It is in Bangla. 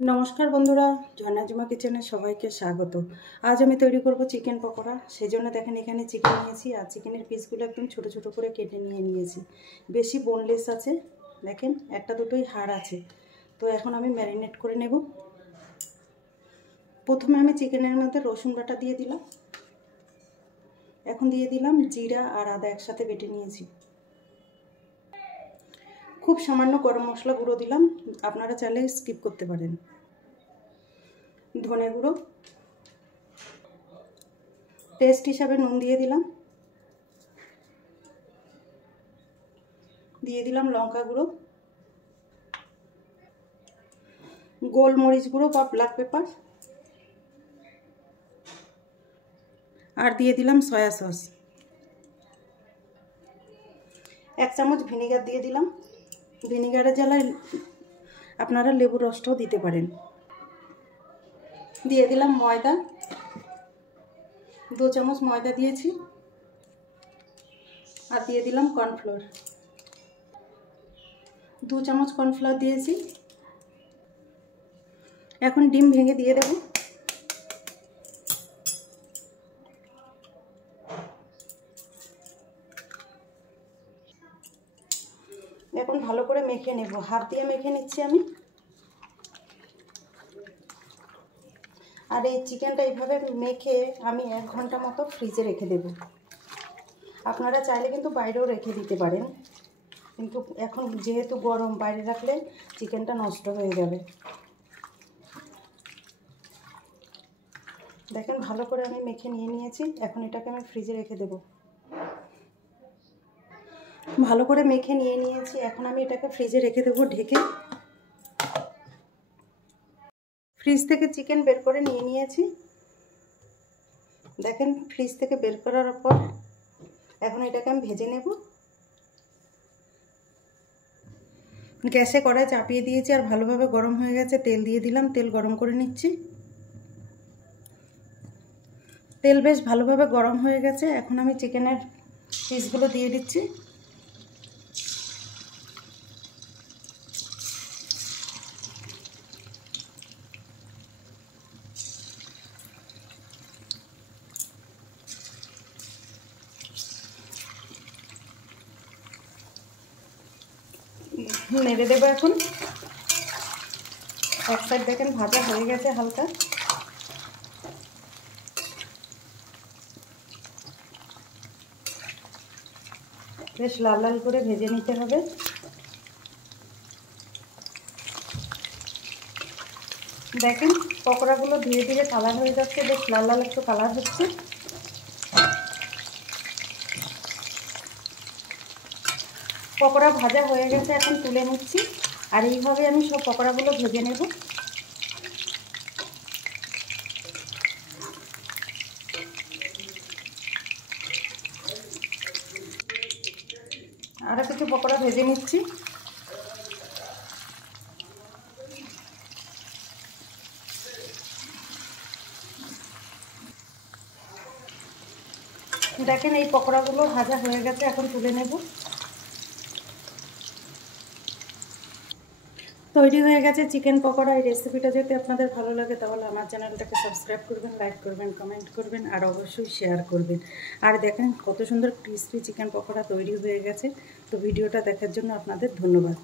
নমস্কার বন্ধুরা, ঝর্ণাজুমা কিচেনে সবাইকে স্বাগত। আজ আমি তৈরি করব চিকেন পকোড়া। সেজন্য দেখেন এখানে চিকেন নিয়েছি আর চিকেনের পিসগুলো একদম ছোট ছোট করে কেটে নিয়েছি। বেশি বোনলেস আছে, দেখেন একটা দুটোই হাড় আছে। তো এখন আমি ম্যারিনেট করে নেব। প্রথমে আমি চিকেনের মধ্যে রসুন বাটা দিয়ে দিলাম। এখন দিয়ে দিলাম জিরা আর আদা একসাথে বেটে নিয়েছি। খুব সামান্য গরম মশলা গুঁড়ো দিলাম, আপনারা চাইলে স্কিপ করতে পারেন। ধনে গুঁড়ো, টেস্ট হিসাবে নুন দিয়ে দিলাম, দিয়ে দিলাম লঙ্কা গুঁড়ো, গোলমরিচ গুঁড়ো বা ব্ল্যাক পেপার, আর দিয়ে দিলাম সয়া সস। 1 চামচ ভিনেগার দিয়ে দিলাম। ভিনেগারের জ্বালায় আপনারা লেবুর রসটাও দিতে পারেন। দিয়ে দিলাম ময়দা, 2 চামচ ময়দা দিয়েছি, আর দিয়ে দিলাম কর্নফ্লোর, 2 চামচ কর্নফ্লোর দিয়েছি। এখন ডিম ভেঙে দিয়ে দেব। এখন ভালো করে মেখে নেব, হাত দিয়ে মেখে নিচ্ছি আমি। আর এই চিকেনটা এইভাবে মেখে আমি 1 ঘন্টা মতো ফ্রিজে রেখে দেব। আপনারা চাইলে কিন্তু বাইরেও রেখে দিতে পারেন, কিন্তু এখন যেহেতু গরম, বাইরে রাখলে চিকেনটা নষ্ট হয়ে যাবে। দেখেন ভালো করে আমি মেখে নিয়েছি। এখন এটাকে আমি ফ্রিজে রেখে দেব। ভালো করে মেখে নিয়েছি, এখন আমি এটাকে ফ্রিজে রেখে দেবো ঢেকে। ফ্রিজ থেকে চিকেন বের করে নিয়েছি। দেখেন ফ্রিজ থেকে বের করার পর এখন এটাকে আমি ভেজে নেব। গ্যাসে কড়াই চাপিয়ে দিয়েছি আর ভালোভাবে গরম হয়ে গেছে। তেল দিয়ে দিলাম, তেল গরম করে নিচ্ছি। তেল বেশ ভালোভাবে গরম হয়ে গেছে। এখন আমি চিকেনের পিসগুলো দিয়ে দিচ্ছি। নেড়ে দেবো। এখন এক সাইড দেখেন ভাজা হয়ে গেছে হালকা। বেশ লাল লাল করে ভেজে নিতে হবে। দেখেন পকোড়াগুলো ধীরে ধীরে কালার হয়ে যাচ্ছে, বেশ লাল লাল একটু কালার হচ্ছে। পকোড়া ভাজা হয়ে গেছে, এখন তুলে নিচ্ছি। আর এইভাবে আমি সব পকোড়াগুলো ভেজে নেব। আরও কিছু পকোড়া ভেজে নিচ্ছি। দেখেন এই পকোড়াগুলো ভাজা হয়ে গেছে, এখন তুলে নেব। তৈরি হয়ে গেছে চিকেন পকোড়া। এই রেসিপিটা যদি আপনাদের ভালো লাগে তাহলে আমার চ্যানেলটাকে সাবস্ক্রাইব করবেন, লাইক করবেন, কমেন্ট করবেন, আর অবশ্যই শেয়ার করবেন। আর দেখেন কত সুন্দর ক্রিসপি চিকেন পকোড়া তৈরি হয়ে গেছে। তো ভিডিওটা দেখার জন্য আপনাদের ধন্যবাদ।